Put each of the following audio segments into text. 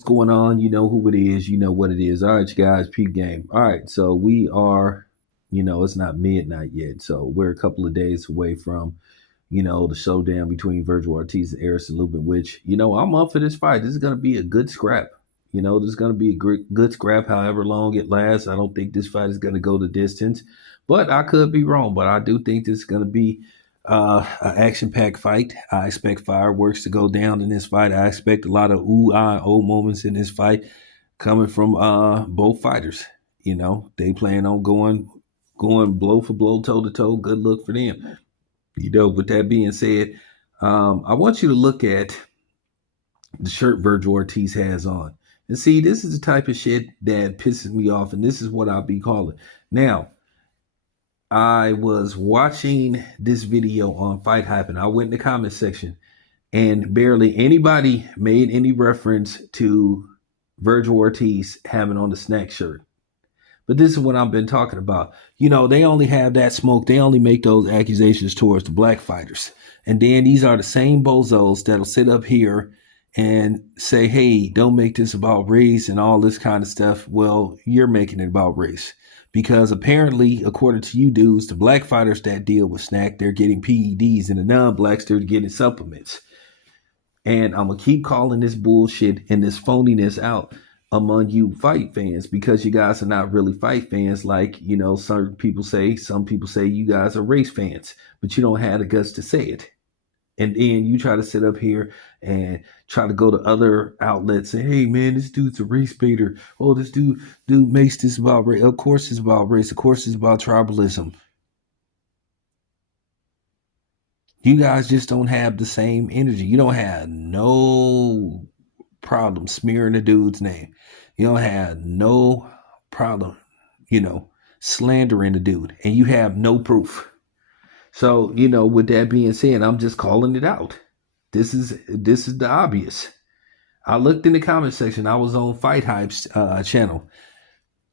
What's going on? You know who it is. You know what it is. All right, you guys, peep game. All right, so we are, it's not midnight yet. So we're a couple of days away from, the showdown between Virgil Ortiz and Harrison Lubin, which, I'm up for this fight. This is going to be a good scrap. This is going to be a good scrap, however long it lasts. I don't think this fight is going to go the distance, but I could be wrong. But I do think this is going to be an action-packed fight. I expect fireworks to go down in this fight. I expect a lot of ooh, ah, oh moments in this fight coming from both fighters. They plan on going blow for blow, toe to toe. Good look for them. With that being said, I want you to look at the shirt Virgil Ortiz has on. And see, this is the type of shit that pisses me off, and this is what I'll be calling. Now, I was watching this video on Fight Hype, and I went in the comment section, and barely anybody made any reference to Virgil Ortiz having on the snack shirt. But this is what I've been talking about. They only have that smoke. They only make those accusations towards the black fighters. And then these are the same bozos that'll sit up here and say, hey, don't make this about race and all this kind of stuff. Well, you're making it about race. Because apparently, according to you dudes, the black fighters that deal with snack, they're getting PEDs, and the non-blacks, they're getting supplements. And I'm going to keep calling this bullshit and this phoniness out among you fight fans, because you guys are not really fight fans like, some people say you guys are race fans, but you don't have the guts to say it. And then you try to sit up here and try to go to other outlets and, hey, man, this dude's a race baiter. Oh, this dude makes this about race. Of course it's about race. Of course it's about tribalism. You guys just don't have the same energy. You don't have no problem smearing a dude's name. You don't have no problem, slandering the dude. And you have no proof. So, with that being said, I'm just calling it out. This is the obvious. I looked in the comment section. I was on Fight Hype's channel.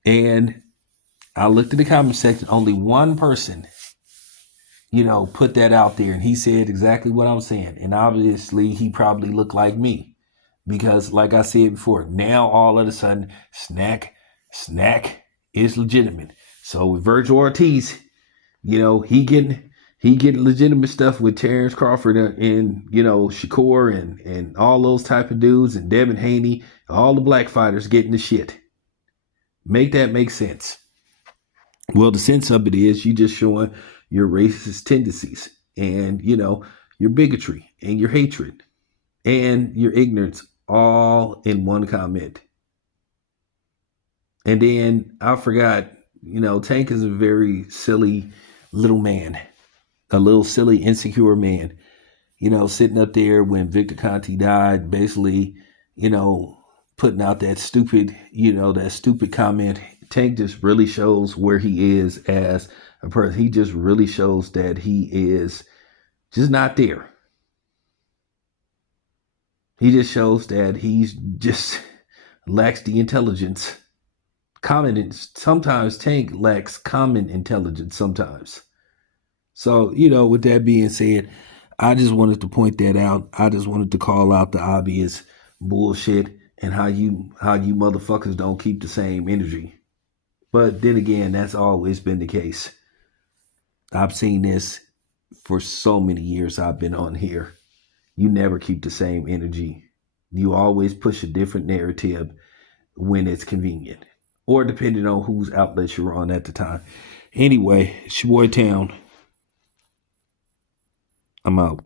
And I looked in the comment section. Only one person, put that out there. And he said exactly what I'm saying. And obviously, he probably looked like me. Because, like I said before, now all of a sudden, snack is legitimate. So with Virgil Ortiz, he getting legitimate stuff with Terrence Crawford and Shakur and all those type of dudes, and Devin Haney, all the black fighters getting the shit. Make that make sense. Well, the sense of it is you just showing your racist tendencies and your bigotry and your hatred and your ignorance all in one comment. And then I forgot, Tank is a very silly little man. A little silly, insecure man, sitting up there when Victor Conte died, basically, putting out that stupid comment. Tank just really shows where he is as a person. He just really shows that he is just not there. He just shows that he's just lacks the intelligence. Sometimes Tank lacks common intelligence sometimes. So, with that being said, I just wanted to point that out. I just wanted to call out the obvious bullshit and how you motherfuckers don't keep the same energy. But then again, that's always been the case. I've seen this for so many years I've been on here. You never keep the same energy. You always push a different narrative when it's convenient, or depending on whose outlet you're on at the time. Anyway, it's your boy Town. I'm out.